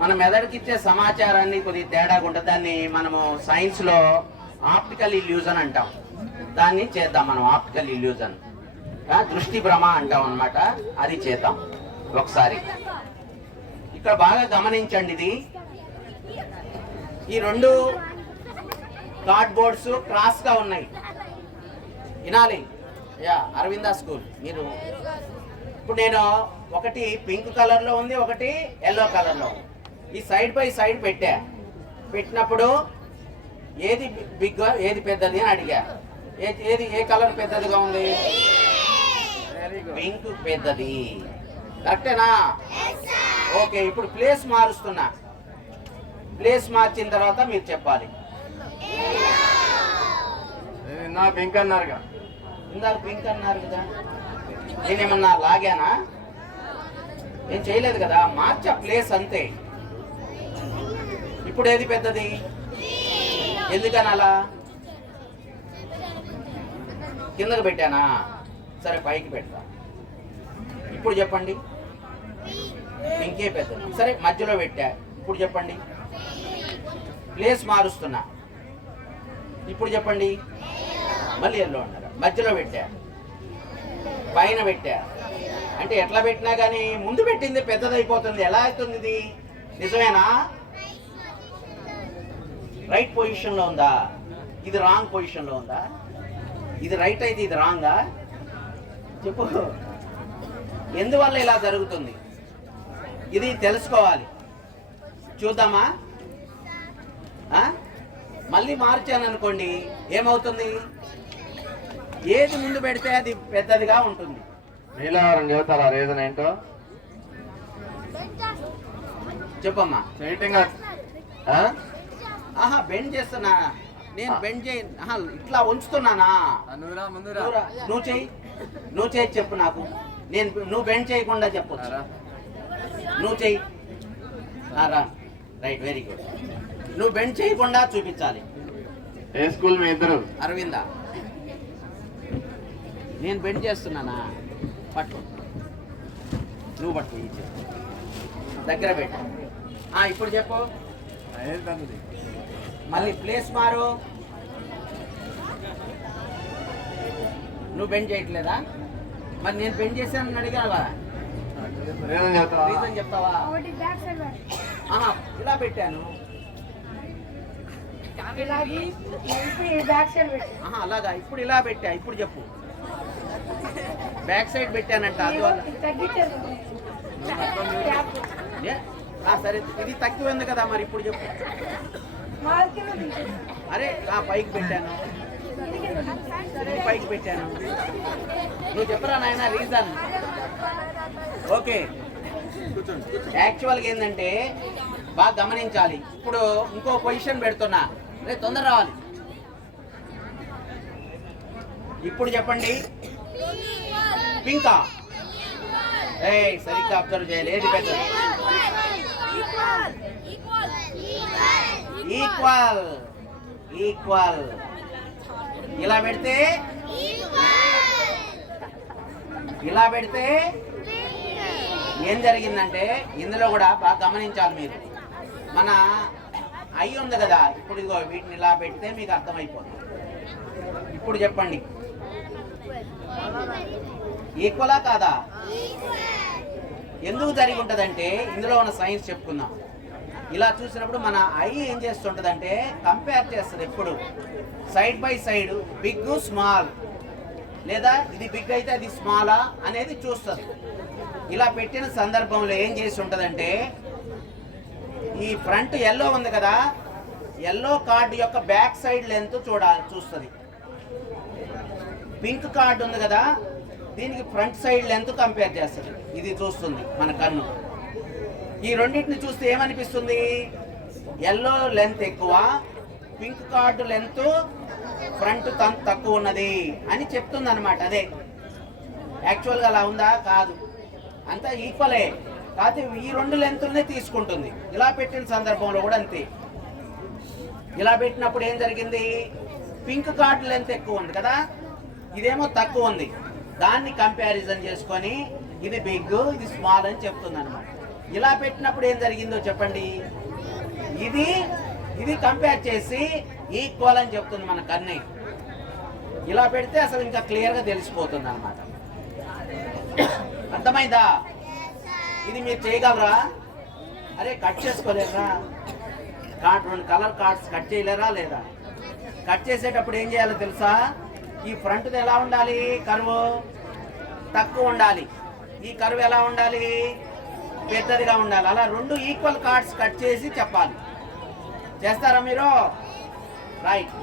మన మెదడుకి ఇచ్చే సమాచారాన్ని కొద్దిగా తేడాగా ఉంటుంది. దాన్ని మనము సైన్స్లో ఆప్టికల్ ఇల్యూజన్ అంటాం. దాన్ని చేద్దాం మనం, ఆప్టికల్ ఇల్యూజన్, దృష్టి భ్రమ అంటాం అన్నమాట. అది చేద్దాం ఒకసారి. ఇక్కడ బాగా గమనించండి, ఇది ఈ రెండు కార్డ్బోర్డ్స్ క్రాస్ గా ఉన్నాయి. వినాలి, అరవింద స్కూల్. మీరు ఇప్పుడు నేను ఒకటి పింక్ కలర్ లో ఉంది, ఒకటి ఎల్లో కలర్ లో ఉంది. ఈ సైడ్ బై సైడ్ పెట్టినప్పుడు ఏది బిగ్ ఏది పెద్దది అని అడిగా. ఏ కలర్ పెద్దదిగా ఉంది? పింక్ పెద్దది. కరెక్టేనా? ఓకే, ఇప్పుడు ప్లేస్ మారుస్తున్నా. ప్లేస్ మార్చిన తర్వాత మీరు చెప్పాలి. పింక్ అన్నారుగా, ఇందాక పింక్ అన్నారు కదా, నేనేమన్నా లాగానా? నేను చేయలేదు కదా, మార్చా ప్లేస్ అంతే. ఇప్పుడు ఏది పెద్దది? ఎందుకని అలా కిందకు పెట్టానా? సరే పైకి పెడతా. ఇప్పుడు చెప్పండి. పింకే పెద్దది. సరే మధ్యలో పెట్టా. ఇప్పుడు చెప్పండి. ప్లేస్ మారుస్తున్నా. ఇప్పుడు చెప్పండి. మళ్ళీ ఎల్లో అన్నారు. మధ్యలో పెట్టా, పైన పెట్టా. అంటే ఎట్లా పెట్టినా కానీ ముందు పెట్టింది పెద్దదైపోతుంది. ఎలా అవుతుంది ఇది? నిజమేనా? రైట్ పొజిషన్లో ఉందా? ఇది రాంగ్ పొజిషన్లో ఉందా? ఇది రైట్ అయితే ఇది రాంగా? చెప్పు, ఎందువల్ల ఇలా జరుగుతుంది? ఇది తెలుసుకోవాలి. చూద్దామా? మళ్ళీ మార్చాను అనుకోండి, ఏమవుతుంది? ఏది ముందు పెడితే అది పెద్దదిగా ఉంటుంది. నీలవరం చెబుతారా రీజన్ ఏంటో? చెప్పమ్మా. ఆహా, బెండ్ చేస్తున్నా నేను. బెండ్ చేయి, ఇట్లా ఉంచుతున్నానా? నువ్వు చేయి చెప్పు నాకు. నువ్వు బెండ్ చేయకుండా చెప్పొచ్చు. నువ్వు చెయ్యి. Right, very good. నువ్వు బెండ్ చేయకుండా చూపించాలి. ఏ స్కూల్ మీ ఇద్దరు? అరవింద. నేను బెండ్ చేస్తున్నానా? పట్టు, నువ్వు పట్టు. దగ్గర పెట్టు. ఇప్పుడు చెప్పు. మళ్ళీ ప్లేస్ మారు. నువ్వు బెండ్ చేయట్లేదా? మరి నేను బెండ్ చేశానని అడిగావా? రీజన్ చెప్తావా? ఇలా పెట్టాను. అలాగా. ఇప్పుడు ఇలా పెట్టా. ఇప్పుడు చెప్పు. బ్యాక్ సైడ్ పెట్టానంట, అందువల్ల. సరే, ఇది తక్కువ ఉంది కదా, మరి ఇప్పుడు చెప్పు. అరే, పైకి పెట్టాను, పైకి పెట్టాను. నువ్వు చెప్పరా నాయన రీజన్. ఓకే, యాక్చువల్గా ఏంటంటే బాగా గమనించాలి. ఇప్పుడు ఇంకో పొజిషన్ పెడుతున్నా. రే, తొందర రావాలి. ఇప్పుడు చెప్పండి. పింకా? సరిగ్గా అబ్జర్వ్ చేయాలి. ఏది పెద్దది? ఈక్వల్. ఈక్వల్. ఇలా పెడితే ఏం జరిగిందంటే, ఇందులో కూడా బాగా గమనించాలి మీరు. మన ఐ ఉంది కదా, ఇప్పుడు ఇదిగో వీటిని ఇలా పెడితే మీకు అర్థమైపోతుంది. ఇప్పుడు చెప్పండి, ఈక్వలా కాదా? ఎందుకు జరిగి ఉంటుందంటే, ఇందులో ఉన్న సైన్స్ చెప్పుకుందాం. ఇలా చూసినప్పుడు మన ఐ ఏం చేస్తుంటుందంటే, కంపేర్ చేస్తుంది ఎప్పుడు side by side, big small, లేదా ఇది బిగ్ అయితే అది స్మాలా అనేది చూస్తుంది. ఇలా పెట్టిన సందర్భంలో ఏం చేసి ఉంటుందంటే, ఈ ఫ్రంట్ ఎల్లో ఉంది కదా, ఎల్లో కార్డు యొక్క బ్యాక్ సైడ్ లెంత్ చూస్తుంది. పింక్ కార్డు ఉంది కదా, దీనికి ఫ్రంట్ సైడ్ లెంత్ కంపేర్ చేస్తుంది. ఇది చూస్తుంది మన కన్ను. ఈ రెండింటిని చూస్తే ఏమనిపిస్తుంది? ఎల్లో లెంత్ ఎక్కువ, పింక్ కార్డు లెంత్ ఫ్రంట్ తక్కువ ఉన్నది అని చెప్తుంది అనమాట. అదే యాక్చువల్గా అలా ఉందా? కాదు, అంతా ఈక్వలే. కాకపోతే ఈ రెండు లెంతుల్నే తీసుకుంటుంది. ఇలా పెట్టిన సందర్భంలో కూడా అంతే. ఇలా పెట్టినప్పుడు ఏం జరిగింది? పింక్ కార్డు లెంత్ ఎక్కువ ఉంది కదా, ఇదేమో తక్కువ ఉంది. దాన్ని కంపారిజన్ చేసుకొని ఇది బిగ్, ఇది స్మాల్ అని చెప్తుంది అనమాట. ఇలా పెట్టినప్పుడు ఏం జరిగిందో చెప్పండి. ఇది ఇది కంపేర్ చేసి ఈక్వల్ అని చెప్తుంది మన కన్నే. ఇలా పెడితే అసలు ఇంకా క్లియర్గా తెలిసిపోతుంది అన్నమాట. అర్థమైందా? ఇది మీరు చేయగలరా? అరే కట్ చేసుకోలేరా? రెండు కలర్ కార్డ్స్ కట్ చేయలేరా లేదా? కట్ చేసేటప్పుడు ఏం చేయాలో తెలుసా? ఈ ఫ్రంట్ది ఎలా ఉండాలి? కర్వ్ తక్కువ ఉండాలి. ఈ కర్వ్ ఎలా ఉండాలి? పెద్దదిగా ఉండాలి. అలా రెండు ఈక్వల్ కార్డ్స్ కట్ చేసి చెప్పాలి. చేస్తారా మీరు? రైట్.